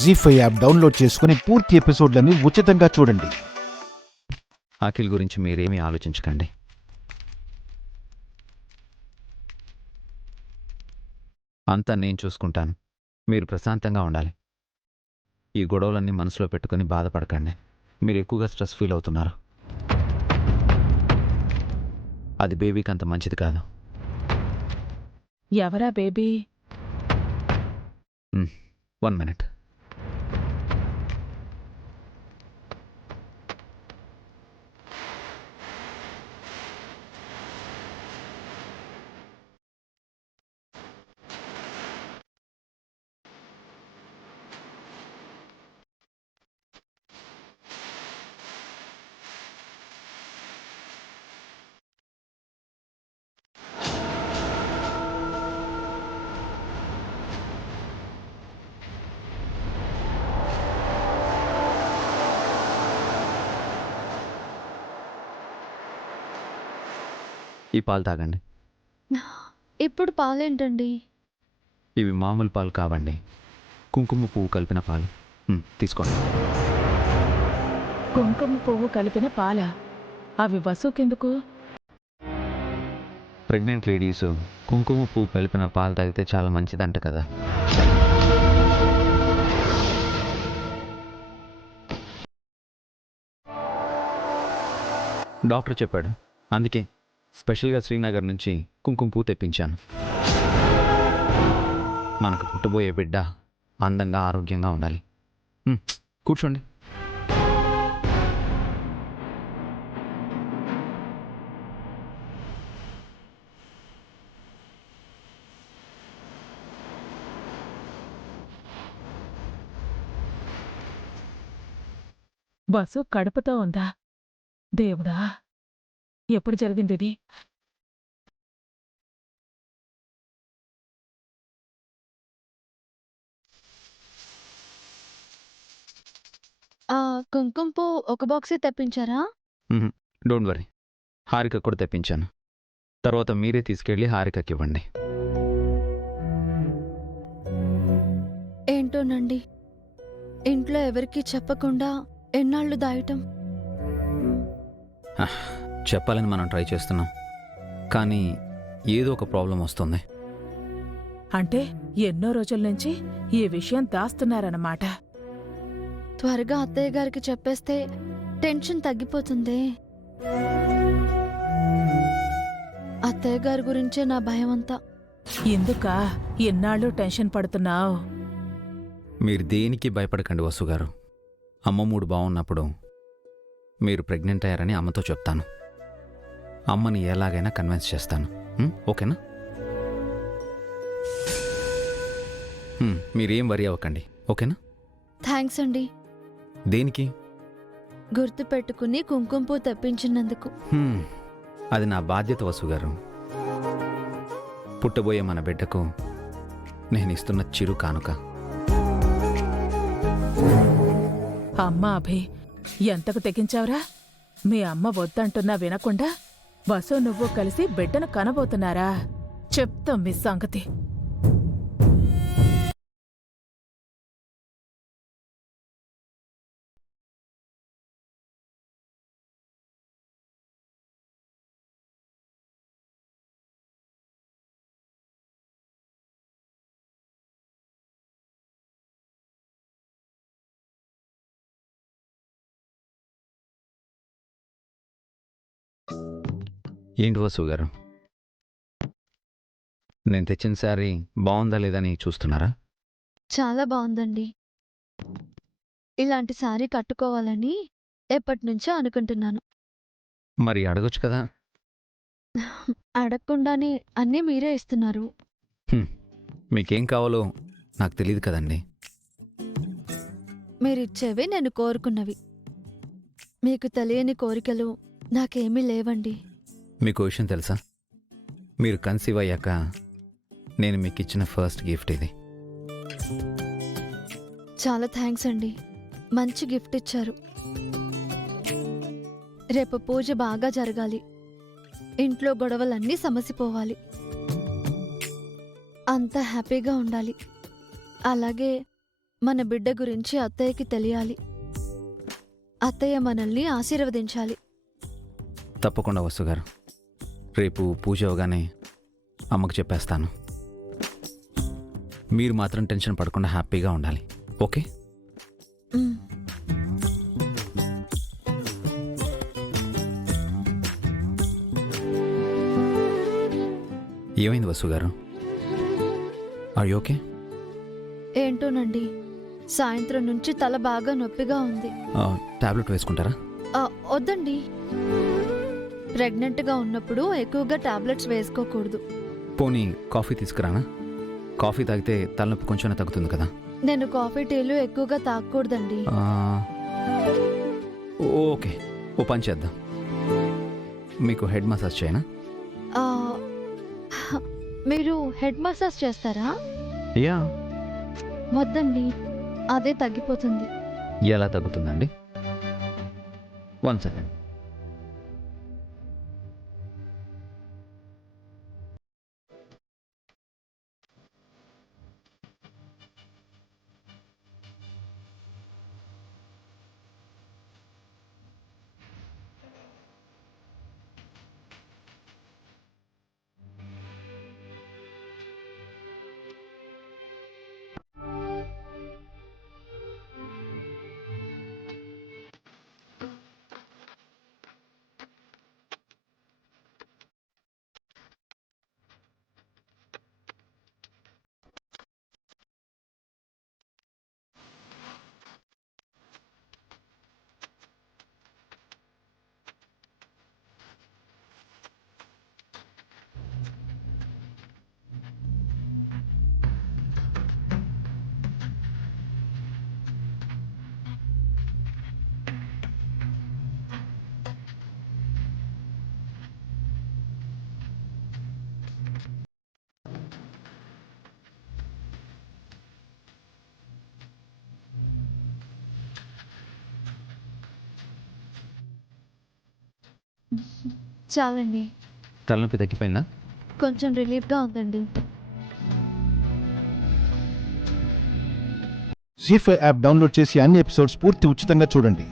జీ5 app download చేసుకుని పూర్తి ఎపిసోడ్లని ఉచితంగా చూడండి. అఖిల్ గురించి మీరేమీ ఆలోచించకండి. అంతా నేను చూసుకుంటాను. మీరు ప్రశాంతంగా ఉండాలి. ఈ గొడవలన్నీ మనసులో పెట్టుకుని బాధపడకండి. మీరు ఎక్కువగా స్ట్రెస్ ఫీల్ అవుతున్నారు. అది బేబీకి అంత మంచిది కాదు. ఎవరా బేబీ? 1 minute. ఈ పాలు తాగండి. ఇప్పుడు పాలేంటండి? ఇవి మామూలు పాలు కావండి, కుంకుమ పువ్వు కలిపిన పాలు. తీసుకోండి. కుంకుమ పువ్వు కలిపిన పాల? అవి వసుకెందుకు? ప్రెగ్నెంట్ లేడీస్ కుంకుమ పువ్వు కలిపిన పాలు తాగితే చాలా మంచిదంట కదా. డాక్టర్ చెప్పాడు, అందుకే స్పెషల్గా శ్రీనగర్ నుంచి కుంకుమ పువ్వు తెప్పించాను. మనకు పుట్టబోయే బిడ్డ అందంగా ఆరోగ్యంగా ఉండాలి. కూర్చోండి. వసు కడుపుతో ఉందా? దేవుడా, ఎప్పుడు జరిగిందిది? కుంకుమ పువ్వు ఒక బాక్సే తెప్పించారా? డోంట్ వరీ, హారిక కూడా తెప్పించాను. తర్వాత మీరే తీసుకెళ్ళి హారికకి ఇవ్వండి. ఏంటోనండి, ఇంట్లో ఎవరికీ చెప్పకుండా ఎన్నాళ్ళు దాయటం? చెప్పాలని మనం ట్రై చేస్తున్నాం, కానీ ఏదో ఒక ప్రాబ్లం వస్తుంది. అంటే ఎన్నో రోజుల నుంచి ఈ విషయం దాస్తున్నారన్నమాట. త్వరగా అత్తయ్య గారికి చెప్పేస్తే టెన్షన్ తగ్గిపోతుంది. అత్తయ్య గారి గురించే నా భయం అంతా. ఎందుకా ఎన్నాళ్ళు టెన్షన్ పడుతున్నావు? మీరు దేనికి భయపడకండి వసు గారు. అమ్మ మూడు బాగున్నప్పుడు మీరు ప్రెగ్నెంట్ అయ్యారని అమ్మతో చెప్తాను. అమ్మని ఎలాగైనా కన్విన్స్ చేస్తాను. ఓకేనా? మీరేం వరీ అవ్వకండి, ఓకేనా? థ్యాంక్స్ అండి. దేనికి? గుర్తు పెట్టుకుని కుంకుమ పువ్వు తెప్పించినందుకు. అది నా బాధ్యత వసు గారు. పుట్టబోయే మన బిడ్డకు నేను ఇస్తున్న చిరు కానుక. అమ్మా అభి, ఎంతకు తెగించావురా? మీ అమ్మ వద్దంటున్నా వినకుండా వసు నువ్వు కలిసి బిడ్డను కనబోతున్నారా? చెప్తాం మీ సంగతి. ఏంటి వసు గారు, నేను తెచ్చిన శారీ బాగుందా లేదని చూస్తున్నారా? చాలా బాగుందండి. ఇలాంటి శారీ కట్టుకోవాలని ఎప్పటినుంచో అనుకుంటున్నాను. మరి అడగొచ్చు కదా. అడగకుండానే అన్నీ మీరే ఇస్తున్నారు. మీకేం కావాలో నాకు తెలియదు కదండి. మీరిచ్చేవే నేను కోరుకున్నవి. మీకు తెలియని కోరికలు నాకేమీ లేవండి. మీకు విషయం తెలుసా? మీరు కన్సీవ్ అయ్యాక నేను మీకు ఇచ్చిన ఫస్ట్ గిఫ్ట్ ఇది. చాలా థ్యాంక్స్ అండి, మంచి గిఫ్ట్ ఇచ్చారు. రేపు పూజ బాగా జరగాలి. ఇంట్లో గొడవలన్నీ సమసిపోవాలి. అంతా హ్యాపీగా ఉండాలి. అలాగే మన బిడ్డ గురించి అత్తయ్యకి తెలియాలి. అత్తయ్య మనల్ని ఆశీర్వదించాలి. తప్పకుండా వసుగారు. రేపు పూజ అవగానే అమ్మకు చెప్పేస్తాను. మీరు మాత్రం టెన్షన్ పడకుండా హ్యాపీగా ఉండాలి. ఓకే? ఉమ్. ఏమైంది వసుగారు? Are you okay? ఏంటోనండి, సాయంత్రం నుంచి తల బాగా నొప్పిగా ఉంది. టాబ్లెట్ వేసుకుంటారా? వద్దండి, ప్రెగ్నెంట్గా ఉన్నప్పుడు ఎక్కువగా టాబ్లెట్స్ వేసుకోకూడదు. పోనీ కాఫీ తీసుకురానా? కాఫీ తాగితే తలనొప్పి కొంచెం తగ్గుతుంది కదా. నేను కాఫీ టీలు ఎక్కువగా తాగకూడదండి. ఓకే, ఓ పని చేద్దాం. మీకు హెడ్ మసాజ్ చేయనా? ఆ, మీరు హెడ్ మసాజ్ చేస్తారా? యా. వద్దండి, అదే తగ్గిపోతుంది. ఎలా తగ్గుతుందండి? 1 సెకండ్. చాలండి, తలనొప్పి తగ్గిపోయిందా? కొంచెం రిలీఫ్గా ఉందండి. జీ5 యాప్ డౌన్లోడ్ చేసి అన్ని ఎపిసోడ్స్ పూర్తి ఉచితంగా చూడండి.